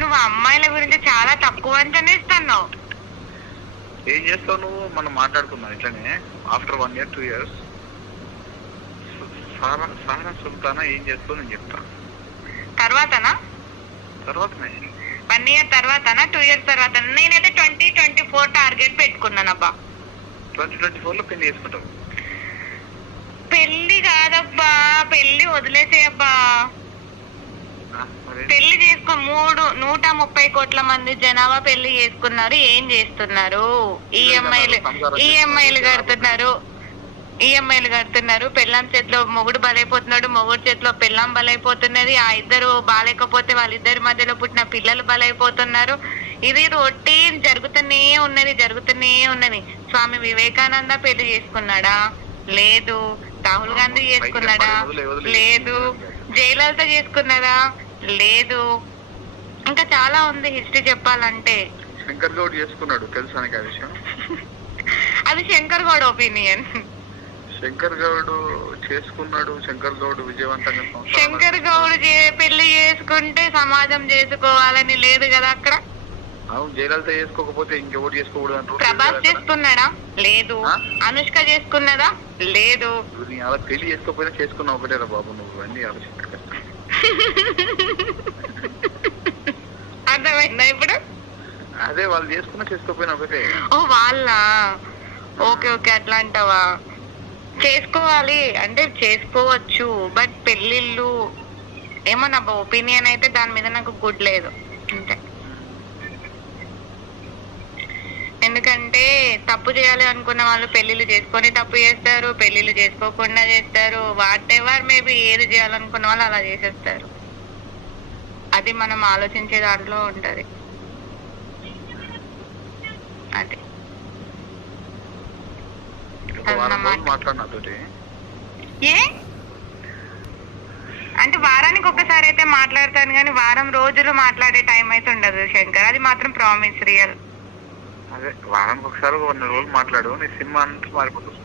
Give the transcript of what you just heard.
నువ్వు అమ్మాయిల గురించి చాలా తక్కువ అంచనా ఇస్తున్నావు ఏం చేస్తావు నువ్వు మనం మాట్లాడుకుందాం ఇట్లనే after one year two years Sara Sara Sultana ఏం చేస్తావు నేను చెప్తాను తర్వాతనా తర్వాతనే వన్ ఇయర్ తర్వాతనా టూ ఇయర్స్ తర్వాత నేనైతే ట్వంటీ ట్వంటీ ఫోర్ టార్గెట్ పెట్టుకున్నాను అబ్బా ట్వంటీ ట్వంటీ ఫోర్ లో పెళ్లి చేసుకుంటావు పెళ్లి కాదబ్బా పెళ్లి వదిలేసేయబ్బా పెళ్లి చేసుకు మూడు నూట ముప్పై కోట్ల మంది జనాభా పెళ్లి చేసుకున్నారు ఏం చేస్తున్నారు ఈఎంఐలు ఈఎంఐలు కడుతున్నారు ఈఎంఐలు కడుతున్నారు పెళ్ళాం చేతిలో మొగుడు బలైపోతున్నాడు మొగుడు చేతిలో పెళ్ళం బలైపోతున్నది ఆ ఇద్దరు బాగాలేకపోతే వాళ్ళిద్దరి మధ్యలో పుట్టిన పిల్లలు బలైపోతున్నారు ఇది రొటీన్ జరుగుతూనే ఉన్నది జరుగుతూనే ఉన్నది స్వామి వివేకానంద పెళ్లి చేసుకున్నాడా లేదు రాహుల్ గాంధీ చేసుకున్నాడా లేదు జయలలిత చేసుకున్నాడా లేదు ఇంకా చాలా ఉంది హిస్టరీ చెప్పాలంటే శంకర్ గౌడ్ చేసుకున్నాడు తెలుసా ఆ విషయం అది శంకర్ గౌడ్ ఒపీనియన్ శంకర్ గౌడ్ చేసుకున్నాడు శంకర్ గౌడ్ విజయవంతంగా శంకర్ గౌడ్ పెళ్లి చేసుకుంటే సమాజం చేసుకోవాలని లేదు కదా అక్కడ అవును జయలలిత చేసుకోకపోతే ఇంకెవరు చేసుకోకూడదు అంటారు ప్రభాస్ చేసుకున్నాడా లేదు అనుష్క చేసుకున్నదా లేదు నీ అలా పెళ్లి చేసుకోకపోయినా చేసుకున్నావు ఒకటేరా బాబు నువ్వు అన్ని ఆలోచించక అర్థమైందా ఇప్పుడు అదే వాళ్ళు చేసుకున్నా చేసుకోపోయినా ఒకటే ఓ వాళ్ళ ఓకే ఓకే అట్లా అంటావా చేసుకోవాలి అంటే చేసుకోవచ్చు బట్ పెళ్ళిళ్ళు ఏమో నా ఒపీనియన్ అయితే దాని మీద నాకు గుడ్ లేదు అంటే ఎందుకంటే తప్పు చేయాలి అనుకున్న వాళ్ళు పెళ్లిళ్ళు చేసుకొని తప్పు చేస్తారు పెళ్లిళ్ళు చేసుకోకుండా చేస్తారు వాట్ ఎవర్ మేబీ ఏది చేయాలనుకున్న వాళ్ళు అలా చేసేస్తారు అది మనం ఆలోచించే దాంట్లో ఉంటది అది ఏ అంటే వారానికి ఒకసారి అయితే మాట్లాడతాను కానీ వారం రోజులు మాట్లాడే టైం అయితే ఉండదు శంకర్ అది మాత్రం ప్రామిస్ రియల్ అదే వారానికి ఒకసారి కొన్ని రోజులు మాట్లాడు నీ సినిమా అంతా మారిపోతుంది